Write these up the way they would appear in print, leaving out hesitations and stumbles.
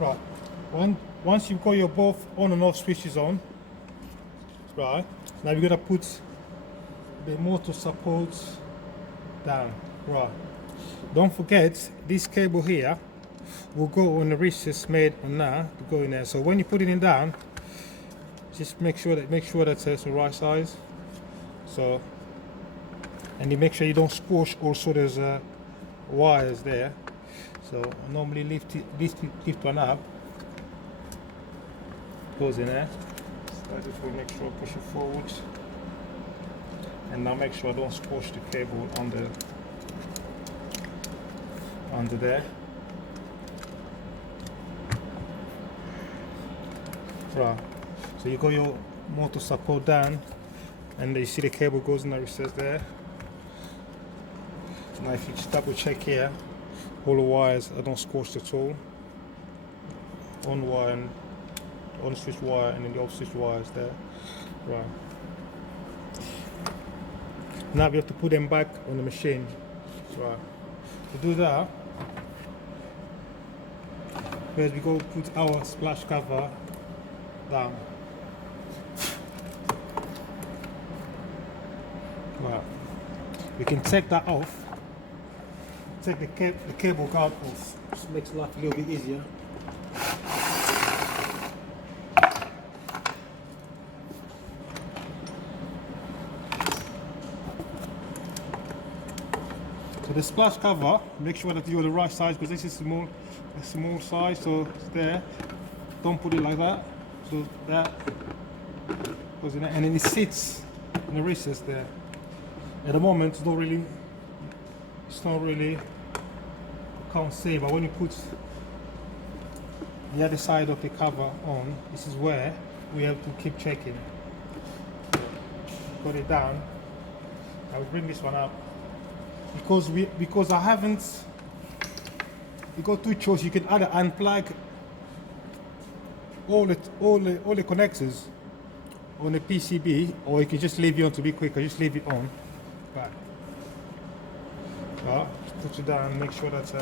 Right. Once you've got your both on and off switches on, right, now you're gonna put the motor support down. Right. Don't forget this cable here will go on the recess made on that to go in there. So when you put it in down, just make sure that it's the right size. So, and you make sure you don't squash. Also, there's wires there. So I normally lift one up, goes in there. So I just will make sure I push it forward, and now make sure I don't squash the cable under there. Right. So you got your motor support down, and you see the cable goes in the recess there. So now if you just double check here, all the wires are not squashed at all. On wire and on switch wire, and then the off switch wire is there. Right. Now we have to put them back on the machine. Right. To do that, first we go put our splash cover down. Right. We can take that off. Take the cable guard off. Just makes life a little bit easier. So the splash cover, make sure that you're the right size, because this is a small size, so it's there. Don't put it like that. So that goes in there, and then it sits in the recess there. At the moment, it's not really, I can't say, but when you put the other side of the cover on, this is where we have to keep checking. Got it down. I will bring this one up because I haven't. You got two choices. You can either unplug all the connectors on the PCB, or you can just leave it on to be quicker. Just leave it on. Right. Just put it down. Make sure that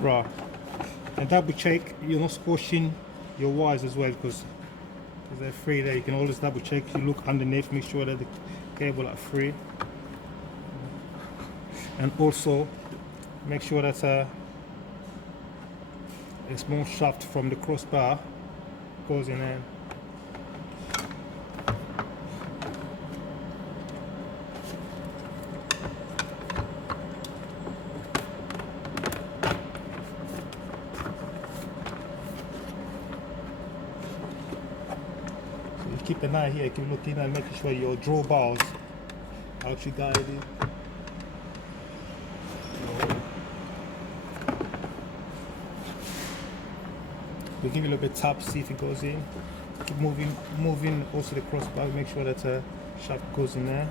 right. And double check you're not squashing your wires as well, because they're free there. You can always double check. You look underneath, make sure that the cable are free, and also make sure that a small shaft from the crossbar goes in there. Keep an eye here, keep looking and making sure your draw bars are actually guided. We give it a little bit tap, see if it goes in. Keep moving also the crossbar, make sure that shaft goes in there.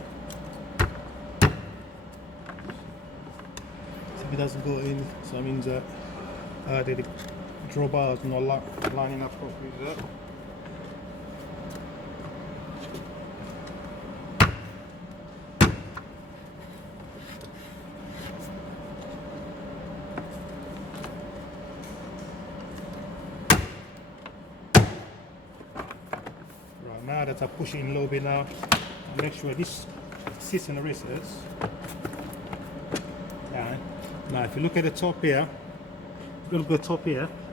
If it doesn't go in, so that means that the draw bar is not lining up properly there. Now that I push it in a little bit now, make sure this sits in the recess. Yeah. Now if you look at the top here,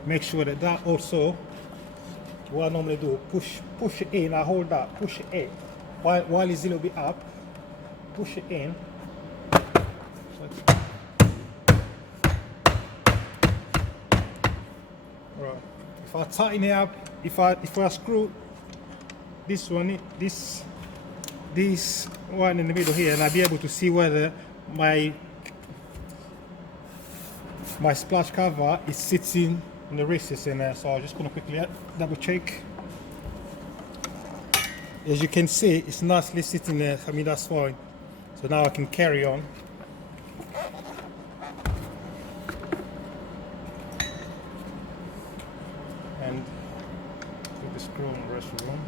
make sure that also, what I normally do, push it in, I hold that, push it in, while it's a little bit up, push it in. Right. If I tighten it up, if I screw this one in the middle here, and I'll be able to see whether my splash cover is sitting in the recess in there. So I'm just going to quickly double check. As you can see, it's nicely sitting there. I mean, that's fine. So now I can carry on. screw on the rest of them.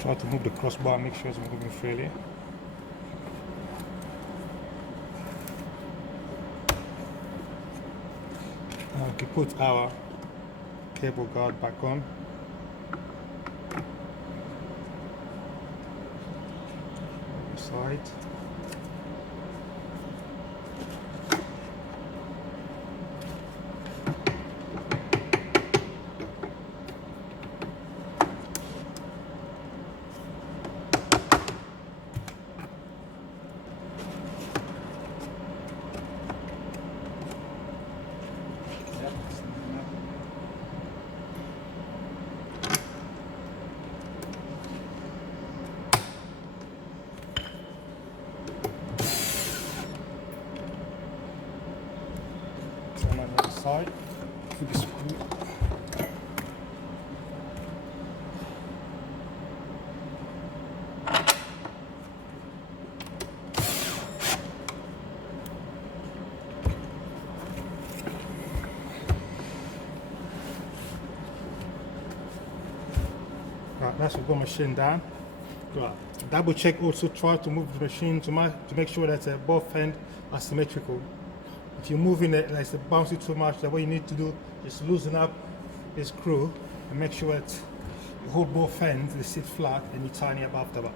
Try to move the crossbar, make sure it's moving freely. Now we can put our cable guard back on. Side. On the other side, through the screw. Right, that's what got machine down. Right. Double check also, try to move the machine to make sure that both ends are symmetrical. If you're moving it like it's bouncing too much, then what you need to do is loosen up the screw and make sure that you hold both ends, they sit flat, and you tighten it up after that.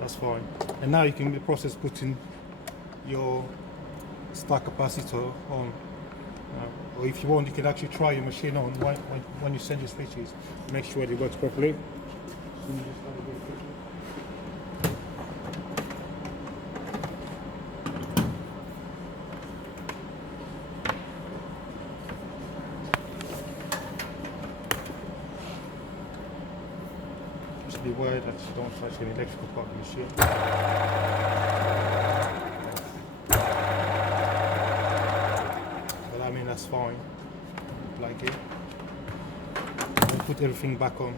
That's fine. And now you can in the process putting your star capacitor on. Or if you want, you can actually try your machine on when you send your switches. Make sure it works properly. So you just have a good picture. Just be aware that you don't touch any electrical part of the machine. But I mean, that's fine. Like it. I'll put everything back on.